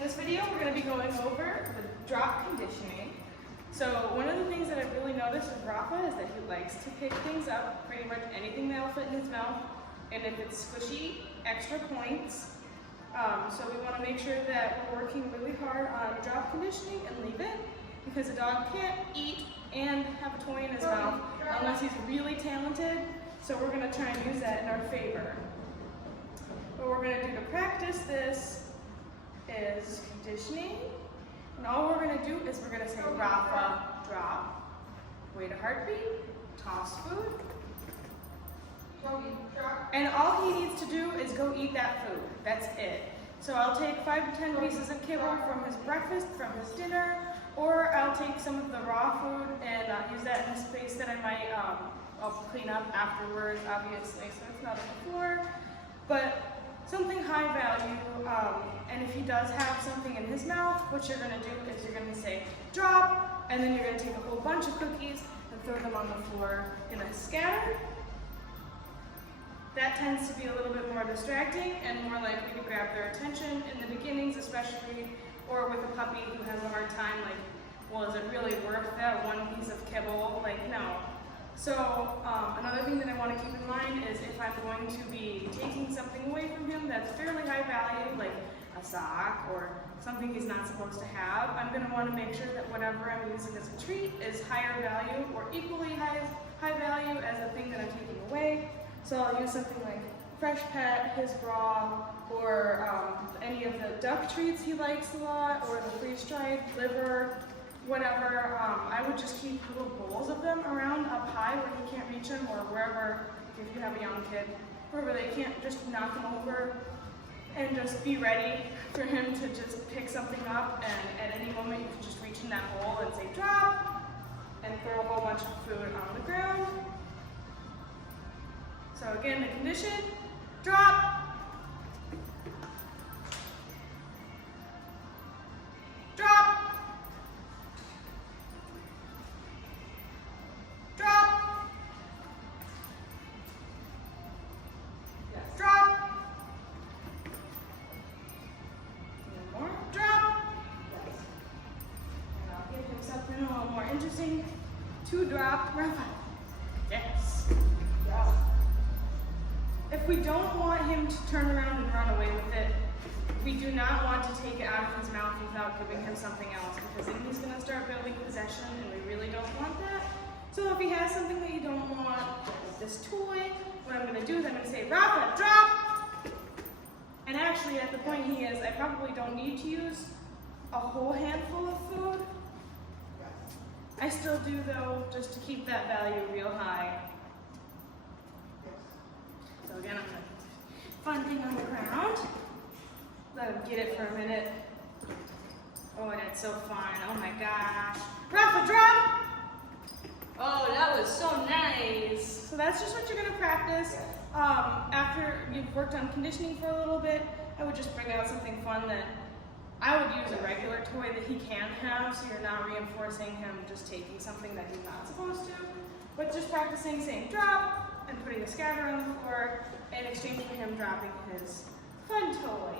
this video, we're going to be going over the drop conditioning. So one of the things that I've really noticed with Rafa is that he likes to pick things up, pretty much anything that will fit in his mouth. And if it's squishy, extra points. So we want to make sure that we're working really hard on drop conditioning and leave it, because a dog can't eat and have a toy in his mouth unless he's really talented. So we're going to try and use that in our favor. What we're going to do to practice this is conditioning. And all we're going to do is we're going to say Rafa drop, wait a heartbeat, toss food. And all he needs to do is go eat that food. That's it. So I'll take 5 to 10 pieces of kibble from his breakfast, from his dinner, or I'll take some of the raw food and use that in a space that I might I'll clean up afterwards, obviously, so it's not on the floor. But something high value, and if he does have something in his mouth, what you're going to do is you're going to say drop, and then you're going to take a whole bunch of cookies and throw them on the floor in a scatter. That tends to be a little bit more distracting and more likely to grab their attention in the beginnings, especially, or with a puppy who has a hard time, like, well, is it really worth that one piece of kibble? Like, no. So another thing that I want to keep in mind is if I'm going to be taking something away from him that's fairly high value, like a sock or something he's not supposed to have, I'm going to want to make sure that whatever I'm using as a treat is higher value or equally high value as the thing that I'm taking away. So I'll use something like Fresh Pet, his bra, or any of the duck treats he likes a lot, or the freeze-dried liver, whatever. I would just keep little bowls of them around up high where he can't reach them, or wherever, if you have a young kid, wherever they can't just knock them over, and just be ready for him to just pick something up, and at any moment you can just reach in that bowl and say drop, and throw a whole bunch of food on the ground. So again, the condition, drop, drop, drop, yes. Drop, one more, drop, yes. And I'll give him something a little more interesting to drop, Rafa, yes, drop. If we don't want him to turn around and run away with it, we do not want to take it out of his mouth without giving him something else, because then he's going to start building possession, and we really don't want that. So if he has something that you don't want, like this toy, what I'm going to do is I'm going to say, Rafa, drop! And actually, at the point he is, I probably don't need to use a whole handful of food. I still do, though, just to keep that value real high. So again, I'm going to fun thing on the ground. Let him get it for a minute. Oh, that's so fun. Oh my gosh. Rafa drop! Oh, that was so nice. So that's just what you're going to practice. After you've worked on conditioning for a little bit, I would just bring out something fun that I would use a regular toy that he can have, so you're not reinforcing him just taking something that he's not supposed to. But just practicing saying drop, and putting a scatter on the floor in exchange for him dropping his fun toy.